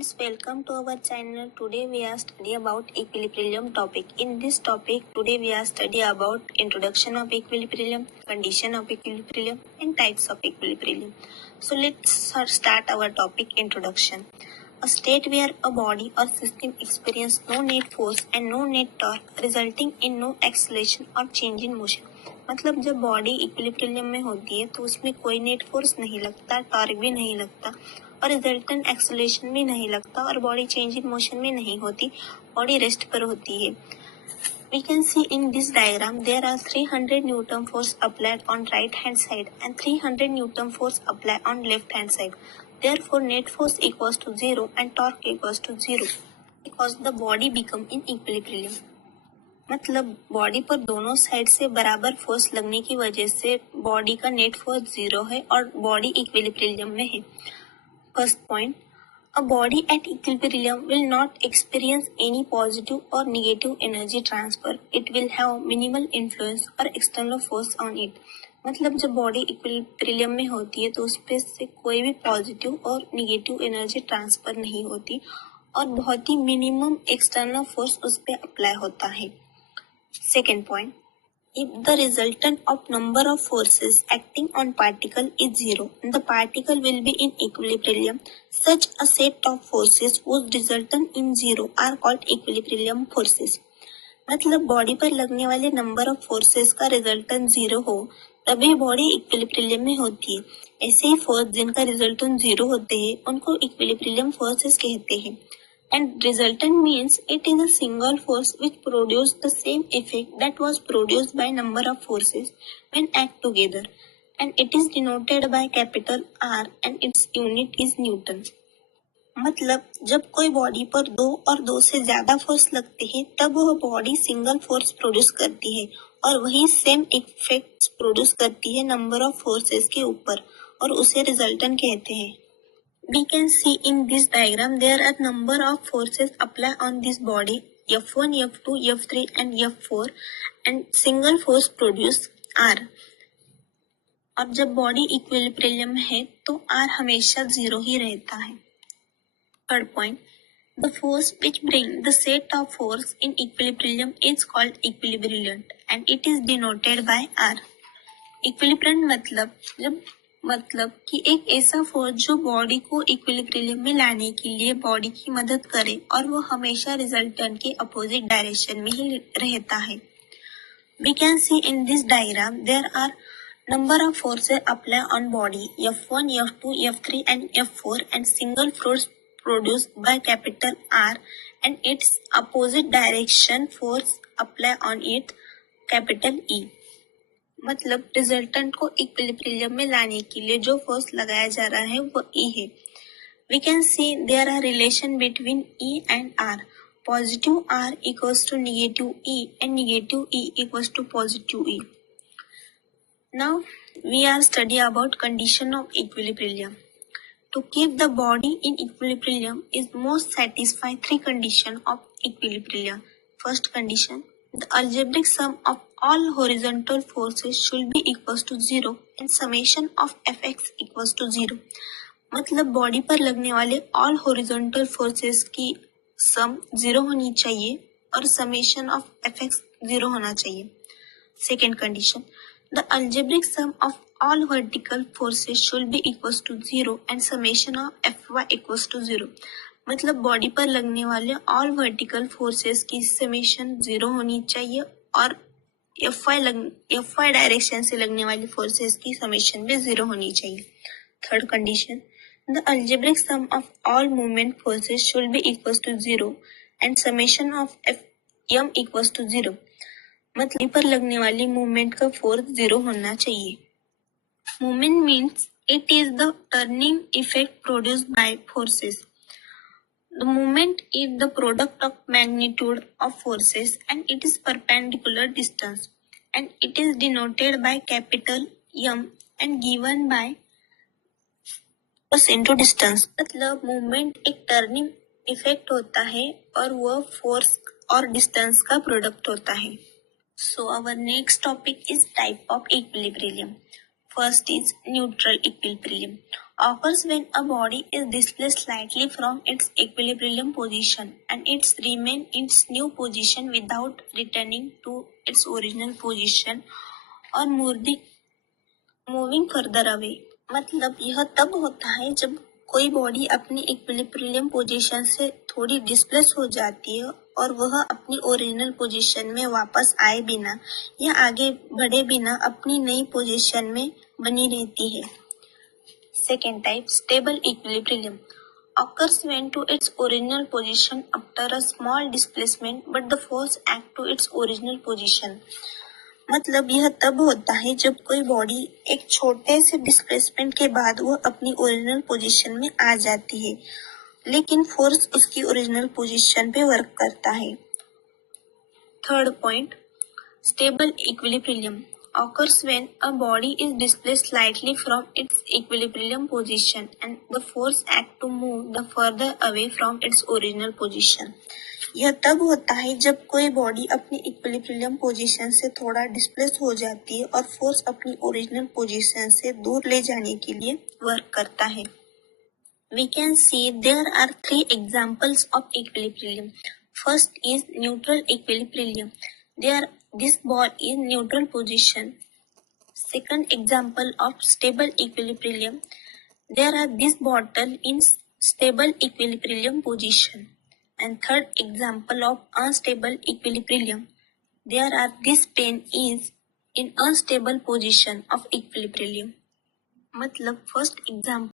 friends, welcome to our channel. Today we are study about equilibrium topic. In this topic, today we are study about introduction of equilibrium, condition of equilibrium, and types of equilibrium. So let's start our topic introduction. A state where a body or system experience no net force and no net torque, resulting in no acceleration or change in motion. मतलब जब body equilibrium में होती है तो उसमें कोई net force नहीं लगता, टॉर्क भी नहीं लगता और रिजल्टेंट एक्सेलरेशन भी नहीं लगता और बॉडी चेंज इन मोशन में नहीं होती, बॉडी रेस्ट पर होती है. We can see in this diagram there are 300 Newton force applied on right hand side and 300 Newton force applied on left hand side. Therefore net force equals to 0 and torque equals to 0 because the body become in equilibrium. मतलब body पर दोनों side से बराबर force लगने की वजह से body का नेट फोर्स 0 है और बॉडी इक्विलिब्रियम में है. First point, a body at equilibrium will not experience any positive or negative energy transfer. It will have minimal influence or external force on it. मतलब जब बॉडी इक्विलिब्रियम में होती है तो उस पे से कोई भी पॉजिटिव और निगेटिव एनर्जी ट्रांसफर नहीं होती और बहुत ही मिनिमम एक्सटर्नल फोर्स उस पे अप्लाई होता है. Second point, if the resultant of number of forces acting on particle is 0, the particle will be in equilibrium. Such a set of forces whose resultant in 0 are called equilibrium forces. मतलब body पर लगने वाले number of forces का resultant 0 हो तभी body equilibrium में होती है. ऐसे ही फोर्स जिनका रिजल्टेंट 0 होते हैं उनको इक्विलिब्रियम फोर्सेस कहते हैं. And resultant means it is a single force which produced the same effect that was produced by number of forces when act together, and it is denoted by capital R and its unit is Newton. मतलब जब कोई body पर 2 और 2 से ज्यादा force लगते हैं तब वह बॉडी सिंगल फोर्स प्रोड्यूस करती है और वही सेम इफेक्ट्स प्रोड्यूस करती है नंबर ऑफ फोर्सेस के ऊपर और उसे रिजल्टेंट कहते हैं. We can see in this diagram there are number of forces applied on this body F1, F2, F3 and F4 and single force produce R. अब जब बॉडी इक्विलिब्रियम है तो R हमेशा 0 ही रहता है. Third point, the force which bring the set of force in equilibrium is called equilibrium and it is denoted by R. Equilibrium मतलब कि एक ऐसा फोर्स जो बॉडी को इक्विलिब्रियम में लाने के लिए बॉडी की मदद करे और वो हमेशा रिजल्टेंट के अपोजिट डायरेक्शन में ही रहता है. We can see in this diagram there are number of forces applied on body F1, F2, F3 and F4 and single force produced by capital R and its opposite direction force applied on it capital E. मतलब resultant को equilibrium में लाने के लिए जो force लगाया जा रहा है वो E है. We can see there are relation between E and R. Positive R equals to negative E and negative E equals to positive E. Now we are study about condition of equilibrium. To keep the body in equilibrium is most satisfy 3 condition of equilibrium. First condition, the algebraic sum of all horizontal forces should be equals to 0 and summation of fx equals to 0. मतलब body पर लगने वाले all horizontal forces की सम 0 होनी चाहिए और summation of fx 0 होना चाहिए. Second condition, the algebraic sum of all vertical forces should be equals to 0 and summation of fy equals to 0. मतलब बॉडी पर लगने वाले ऑल वर्टिकल फोर्सेस की समेशन 0 होनी चाहिए और एफवाई डायरेक्शन से लगने वाली फोर्सेस की समेशन भी 0 होनी चाहिए. Third condition, the algebraic sum of all movement forces should be equals to 0 and summation of m equals to 0. मतलब पर लगने वाली मूवमेंट का फोर्स 0 होना चाहिए. Movement means it is the turning effect produced by forces. The movement is the product of magnitude of forces and it is perpendicular distance and it is denoted by capital M and given by force into distance. मतलब movement एक turning effect होता है और वह force और distance का product होता है. So our next topic is type of equilibrium. First is neutral equilibrium. occurs when a body is displaced slightly from its equilibrium position and it remains in its new position without returning to its original position or moving further away. मतलब यह तब होता है जब कोई body अपनी equilibrium position से थोड़ी डिस्प्लेस हो जाती है और वह अपनी ओरिजिनल पोजीशन में वापस आए बिना या आगे बढ़े बिना अपनी नई पोजीशन में बनी रहती है। Second type, stable equilibrium occurs when to its original position after a small displacement but the force act to its original position। मतलब यह तब होता है जब कोई बॉडी एक छोटे से डिस्प्लेसमेंट के बाद वह अपनी ओरिजिनल पोजीशन में आ जाती है, लेकिन फोर्स उसकी ओरिजिनल पोजीशन पे वर्क करता है। Third point, stable equilibrium occurs when a body is displaced slightly from its equilibrium position and the force act to move the further away from its original position। यह तब होता है जब कोई body अपनी इक्विलिब्रियम पोजीशन से थोड़ा displace हो जाती है और फोर्स अपनी ओरिजिनल पोजीशन से दूर ले जाने के लिए वर्क करता है। We can see there are 3 examples of equilibrium. First is neutral equilibrium. This ball is neutral position. Second example of stable equilibrium. There are this bottle in stable equilibrium position. And third example of unstable equilibrium. There are this pen is in unstable position of equilibrium। मतलब first example